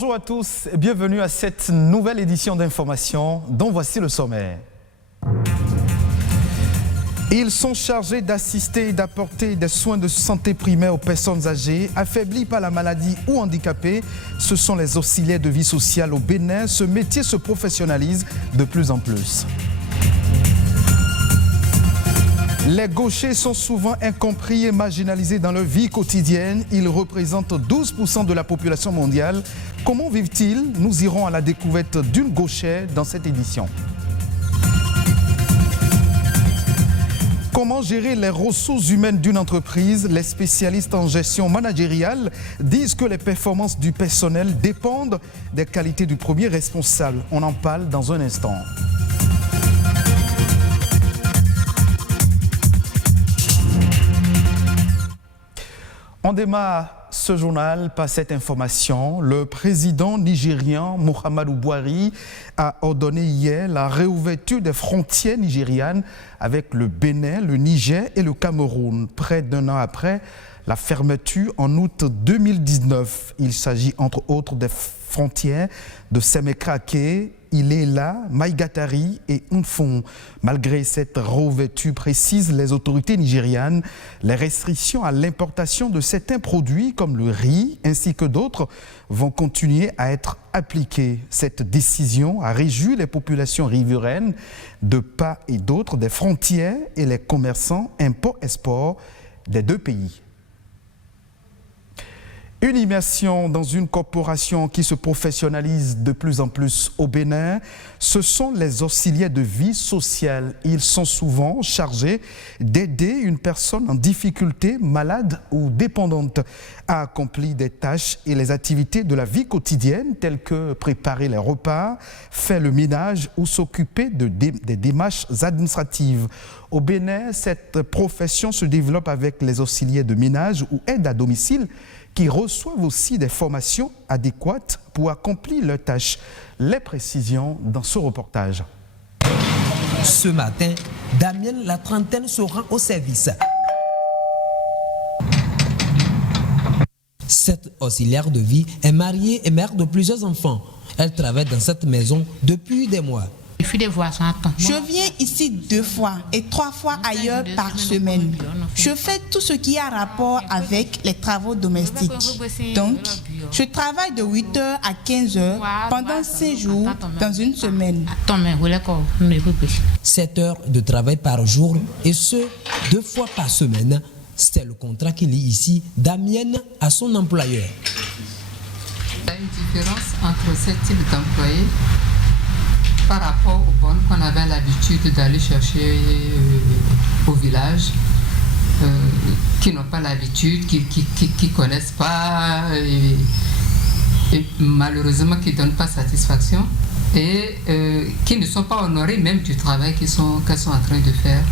Bonjour à tous et bienvenue à cette nouvelle édition d'Information dont voici le sommaire. Ils sont chargés d'assister et d'apporter des soins de santé primaires aux personnes âgées, affaiblies par la maladie ou handicapées. Ce sont les auxiliaires de vie sociale au Bénin. Ce métier se professionnalise de plus en plus. Les gauchers sont souvent incompris et marginalisés dans leur vie quotidienne. Ils représentent 12% de la population mondiale. Comment vivent-ils? Nous irons à la découverte d'une gauchère dans cette édition. Comment gérer les ressources humaines d'une entreprise? Les spécialistes en gestion managériale disent que les performances du personnel dépendent des qualités du premier responsable. On en parle dans un instant. On démarre ce journal par cette information. Le président nigérian Muhammadu Buhari a ordonné hier la réouverture des frontières nigérianes avec le Bénin, le Niger et le Cameroun. Près d'un an après la fermeture en août 2019, il s'agit entre autres des frontières de Sémékrake, Ilela, Maïgatari et Nfon. Malgré cette réouverture précise, les autorités nigérianes, les restrictions à l'importation de certains produits comme le riz ainsi que d'autres vont continuer à être appliquées. Cette décision a réjoui les populations riveraines de part et d'autre des frontières et les commerçants import-export des deux pays. Une immersion dans une corporation qui se professionnalise de plus en plus au Bénin, ce sont les auxiliaires de vie sociale. Ils sont souvent chargés d'aider une personne en difficulté, malade ou dépendante à accomplir des tâches et les activités de la vie quotidienne telles que préparer les repas, faire le ménage ou s'occuper des démarches administratives. Au Bénin, cette profession se développe avec les auxiliaires de ménage ou aides à domicile qui reçoivent aussi des formations adéquates pour accomplir leurs tâches. Les précisions dans ce reportage. Ce matin, Damien, la trentaine, se rend au service. Cette auxiliaire de vie est mariée et mère de plusieurs enfants. Elle travaille dans cette maison depuis des mois. Je viens ici 2 fois et 3 fois ailleurs par semaine. Je fais tout ce qui a rapport avec les travaux domestiques. Donc, je travaille de 8h à 15h pendant 5 jours dans une semaine. 7 heures de travail par jour et ce, 2 fois par semaine. C'est le contrat qui lie ici Damien à son employeur. Il y a une différence entre ce type d'employé par rapport aux bonnes qu'on avait l'habitude d'aller chercher au village, qui n'ont pas l'habitude, qui ne connaissent pas et malheureusement qui ne donnent pas satisfaction et qui ne sont pas honorés même du travail qu'elles sont en train de faire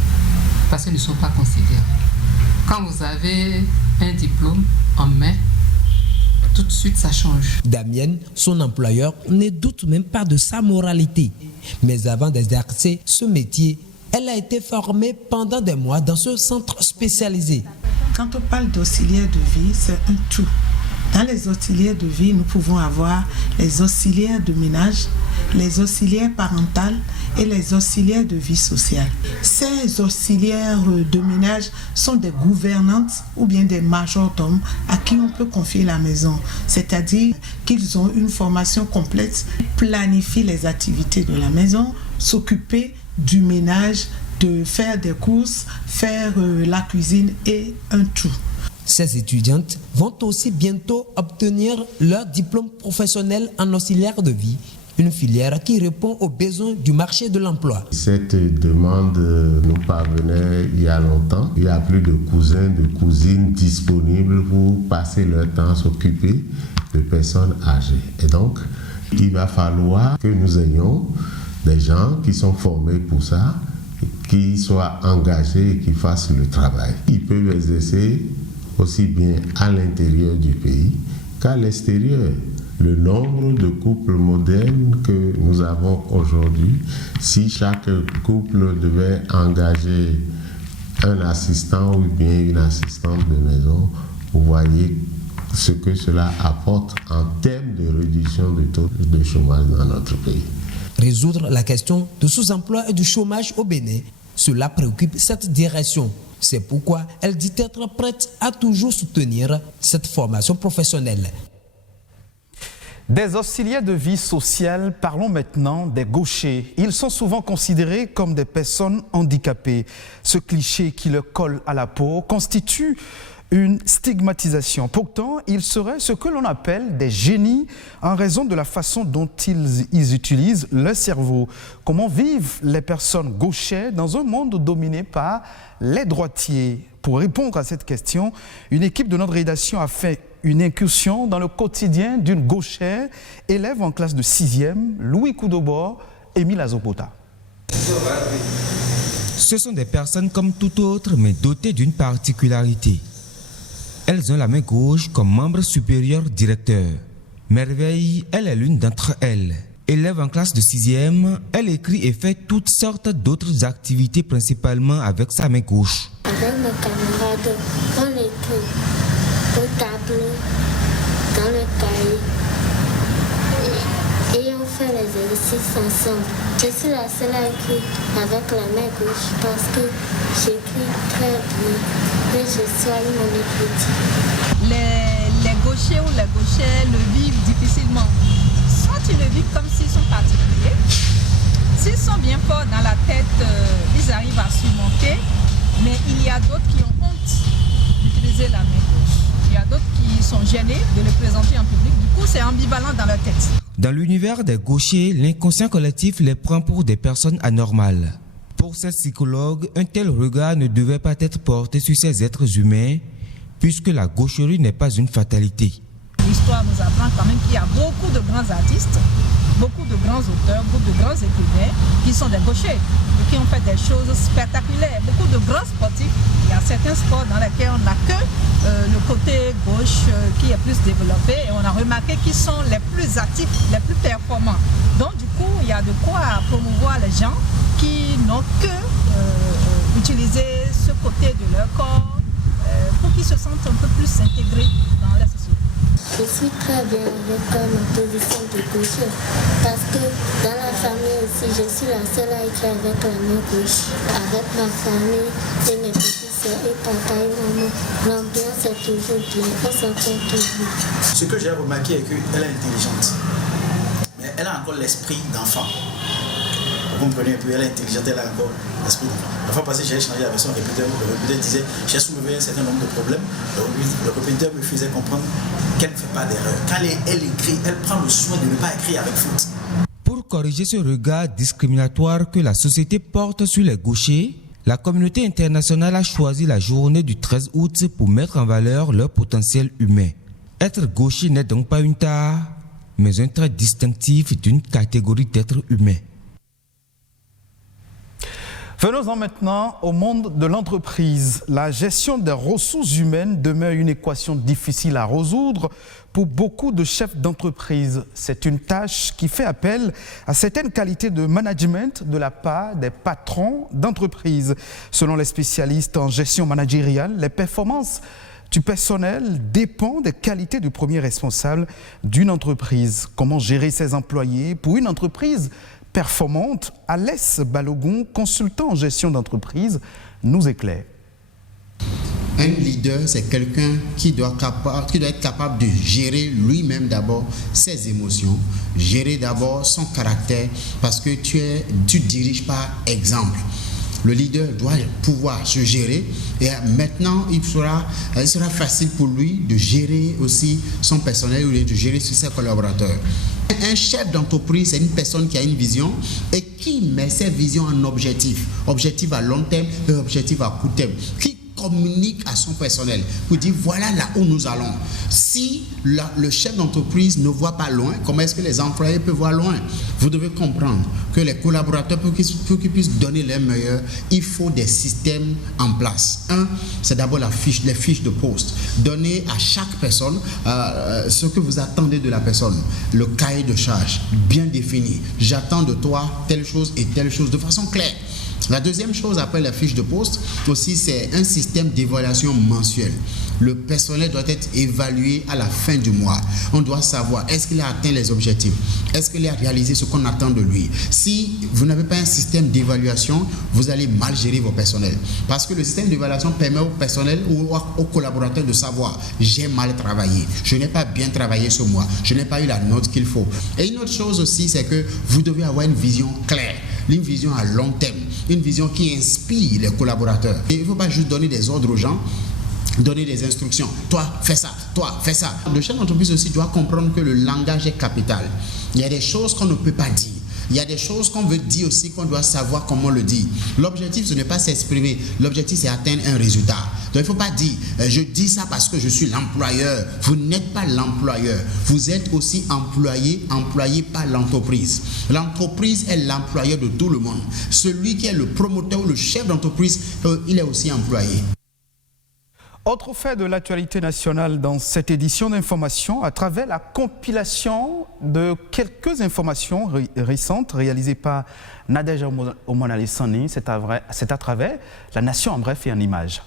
parce qu'ils ne sont pas considérés. Quand vous avez un diplôme en main, tout de suite ça change. Damien, son employeur, ne doute même pas de sa moralité. Mais avant d'exercer ce métier, elle a été formée pendant des mois dans ce centre spécialisé. Quand on parle d'auxiliaire de vie, c'est un tout. Dans les auxiliaires de vie, nous pouvons avoir les auxiliaires de ménage, les auxiliaires parentales et les auxiliaires de vie sociale. Ces auxiliaires de ménage sont des gouvernantes ou bien des majordomes à qui on peut confier la maison. C'est-à-dire qu'ils ont une formation complète, planifient les activités de la maison, s'occuper du ménage, de faire des courses, faire la cuisine et un tout. Ces étudiantes vont aussi bientôt obtenir leur diplôme professionnel en auxiliaire de vie, une filière qui répond aux besoins du marché de l'emploi. Cette demande nous parvenait il y a longtemps. Il y a plus de cousins, de cousines disponibles pour passer leur temps à s'occuper de personnes âgées. Et donc, il va falloir que nous ayons des gens qui sont formés pour ça, qui soient engagés et qui fassent le travail. Ils peuvent exercer aussi bien à l'intérieur du pays qu'à l'extérieur. Le nombre de couples modernes que nous avons aujourd'hui, si chaque couple devait engager un assistant ou bien une assistante de maison, vous voyez ce que cela apporte en termes de réduction du taux de chômage dans notre pays. Résoudre la question du sous-emploi et du chômage au Bénin, cela préoccupe cette direction. C'est pourquoi elle dit être prête à toujours soutenir cette formation professionnelle. Des auxiliaires de vie sociale, parlons maintenant des gauchers. Ils sont souvent considérés comme des personnes handicapées. Ce cliché qui leur colle à la peau constitue une stigmatisation. Pourtant, ils seraient ce que l'on appelle des génies en raison de la façon dont ils utilisent leur cerveau. Comment vivent les personnes gauchères dans un monde dominé par les droitiers? Pour répondre à cette question, une équipe de notre rédaction a fait une incursion dans le quotidien d'une gauchère, élève en classe de 6e, Louis Koudobor, Émile Azopota. Ce sont des personnes comme tout autre, mais dotées d'une particularité. Elles ont la main gauche comme membre supérieur directeur. Merveille, elle est l'une d'entre elles. Élève en classe de 6e, elle écrit et fait toutes sortes d'autres activités, principalement avec sa main gauche. Avec mes camarades, on écrit au tableau, dans le cahier, et on fait les exercices ensemble. Je suis la seule à écrire avec la main gauche parce que j'écris très bien et je soigne mon écriture. Les gauchers ou les gauchères le vivent difficilement. Soit ils le vivent comme s'ils sont particuliers, s'ils sont bien forts dans la tête, ils arrivent à surmonter, mais il y a d'autres qui ont honte d'utiliser la main gauche. Il y a d'autres qui sont gênés de le présenter en public. Du coup, c'est ambivalent dans leur tête. Dans l'univers des gauchers, l'inconscient collectif les prend pour des personnes anormales. Pour ces psychologues, un tel regard ne devait pas être porté sur ces êtres humains, puisque la gaucherie n'est pas une fatalité. L'histoire nous apprend quand même qu'il y a beaucoup de grands artistes, beaucoup de grands auteurs, beaucoup de grands écrivains qui sont des gauchers et qui ont fait des choses spectaculaires. Beaucoup de grands sportifs, il y a certains sports dans lesquels on n'a que le côté gauche qui est plus développé et on a remarqué qu'ils sont les plus actifs, les plus performants. Donc du coup, il y a de quoi promouvoir les gens qui n'ont que utiliser ce côté de leur corps pour qu'ils se sentent un peu plus intégrés dans la société. Je suis très bien avec ma position de gaucher parce que dans la famille aussi, je suis la seule à écrire avec la main gauche. Avec ma famille et mes petits soeurs et papa et maman, l'ambiance est toujours bien, on s'entend toujours. Ce que j'ai remarqué est qu'elle est intelligente, mais elle a encore l'esprit d'enfant. Vous comprenez un peu, elle est intelligente, elle a encore l'esprit d'enfant. La fois passée, j'ai échangé avec son répétiteur. Le répétiteur disait, j'ai soulevé un certain nombre de problèmes. Le répétiteur me faisait comprendre qu'elle ne fait pas d'erreur. Quand elle écrit, elle prend le soin de ne pas écrire avec faute. Pour corriger ce regard discriminatoire que la société porte sur les gauchers, la communauté internationale a choisi la journée du 13 août pour mettre en valeur leur potentiel humain. Être gaucher n'est donc pas une tare, mais un trait distinctif d'une catégorie d'êtres humains. Venons-en maintenant au monde de l'entreprise. La gestion des ressources humaines demeure une équation difficile à résoudre pour beaucoup de chefs d'entreprise. C'est une tâche qui fait appel à certaines qualités de management de la part des patrons d'entreprise. Selon les spécialistes en gestion managériale, les performances du personnel dépendent des qualités du premier responsable d'une entreprise. Comment gérer ses employés pour une entreprise performante? Alès Balogun, consultant en gestion d'entreprise, nous éclaire. Un leader, c'est quelqu'un qui doit être capable de gérer lui-même d'abord ses émotions, gérer d'abord son caractère, parce que tu diriges par exemple. Le leader doit pouvoir se gérer et maintenant il sera facile pour lui de gérer aussi son personnel ou de gérer ses collaborateurs. Un chef d'entreprise, c'est une personne qui a une vision et qui met ses visions en objectif à long terme et objectif à court terme, qui communique à son personnel pour dire voilà là où nous allons. Si le chef d'entreprise ne voit pas loin, comment est-ce que les employés peuvent voir loin? Vous devez comprendre que les collaborateurs, pour qu'ils puissent donner leur meilleur, il faut des systèmes en place. Un, c'est d'abord les fiches de poste. Donner à chaque personne ce que vous attendez de la personne. Le cahier de charge bien défini. J'attends de toi telle chose et telle chose de façon claire. La deuxième chose après la fiche de poste aussi, c'est un système d'évaluation mensuelle. Le personnel doit être évalué à la fin du mois. On doit savoir est-ce qu'il a atteint les objectifs, est-ce qu'il a réalisé ce qu'on attend de lui. Si vous n'avez pas un système d'évaluation, vous allez mal gérer vos personnels. Parce que le système d'évaluation permet au personnel ou aux collaborateurs de savoir j'ai mal travaillé, je n'ai pas bien travaillé ce mois, je n'ai pas eu la note qu'il faut. Et une autre chose aussi, c'est que vous devez avoir une vision claire, une vision à long terme, une vision qui inspire les collaborateurs. Et il ne faut pas juste donner des ordres aux gens, donner des instructions. Toi, fais ça. Toi, fais ça. Le chef d'entreprise aussi doit comprendre que le langage est capital. Il y a des choses qu'on ne peut pas dire. Il y a des choses qu'on veut dire aussi, qu'on doit savoir comment le dire. L'objectif, ce n'est pas s'exprimer. L'objectif, c'est atteindre un résultat. Donc, il ne faut pas dire, je dis ça parce que je suis l'employeur. Vous n'êtes pas l'employeur. Vous êtes aussi employé par l'entreprise. L'entreprise est l'employeur de tout le monde. Celui qui est le promoteur ou le chef d'entreprise, il est aussi employé. Autre fait de l'actualité nationale dans cette édition d'information, à travers la compilation de quelques informations récentes réalisées par Nadège Omonalé-Sani, c'est à travers La Nation en bref et en images.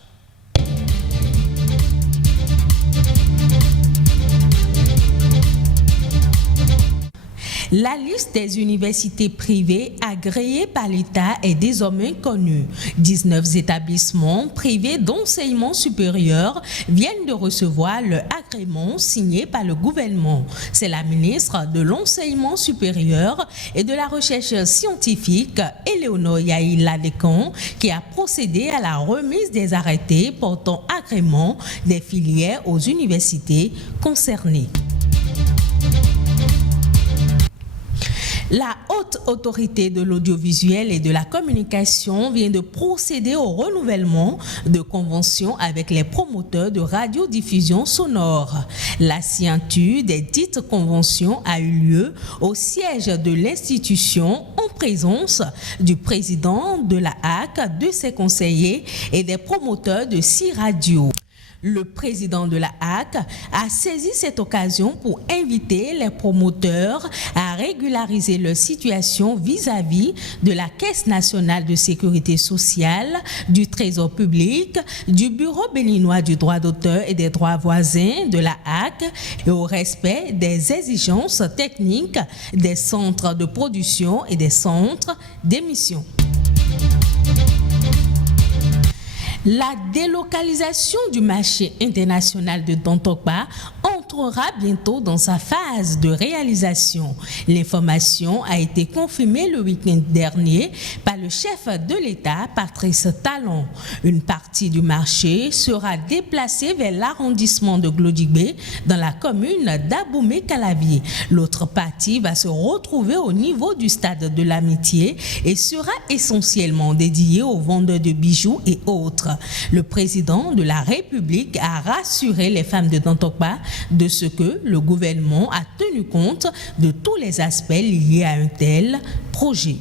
La liste des universités privées agréées par l'État est désormais connue. 19 établissements privés d'enseignement supérieur viennent de recevoir le agrément signé par le gouvernement. C'est la ministre de l'Enseignement supérieur et de la Recherche scientifique, Éléonore Yaïla-Descamps, qui a procédé à la remise des arrêtés portant agrément des filières aux universités concernées. La haute autorité de l'audiovisuel et de la communication vient de procéder au renouvellement de conventions avec les promoteurs de radiodiffusion sonore. La signature des dites conventions a eu lieu au siège de l'institution en présence du président de la HAC, de ses conseillers et des promoteurs de 6 radios. Le président de la HAC a saisi cette occasion pour inviter les promoteurs à régulariser leur situation vis-à-vis de la Caisse nationale de sécurité sociale, du Trésor public, du Bureau béninois du droit d'auteur et des droits voisins de la HAC et au respect des exigences techniques des centres de production et des centres d'émission. La délocalisation du marché international de Dantokpa entrera bientôt dans sa phase de réalisation. L'information a été confirmée le week-end dernier par le chef de l'État, Patrice Talon. Une partie du marché sera déplacée vers l'arrondissement de Glodibé dans la commune d'Aboumé-Calavier. L'autre partie va se retrouver au niveau du stade de l'Amitié et sera essentiellement dédiée aux vendeurs de bijoux et autres. Le président de la République a rassuré les femmes de Dantokpa de ce que le gouvernement a tenu compte de tous les aspects liés à un tel projet.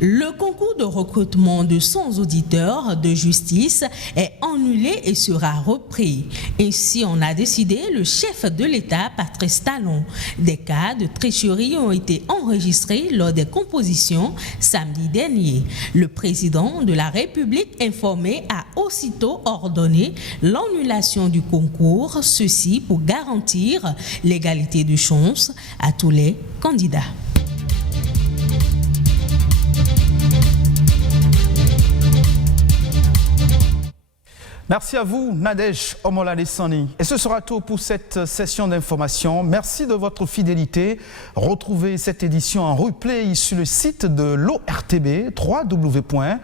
Le concours de recrutement de 100 auditeurs de justice est annulé et sera repris. Ainsi en a décidé le chef de l'État, Patrice Talon. Des cas de tricherie ont été enregistrés lors des compositions samedi dernier. Le président de la République informé a aussitôt ordonné l'annulation du concours, ceci pour garantir l'égalité de chance à tous les candidats. Merci à vous, Nadège Omonalé-Sani. Et ce sera tout pour cette session d'information. Merci de votre fidélité. Retrouvez cette édition en replay sur le site de l'ORTB, www.ortb.bj.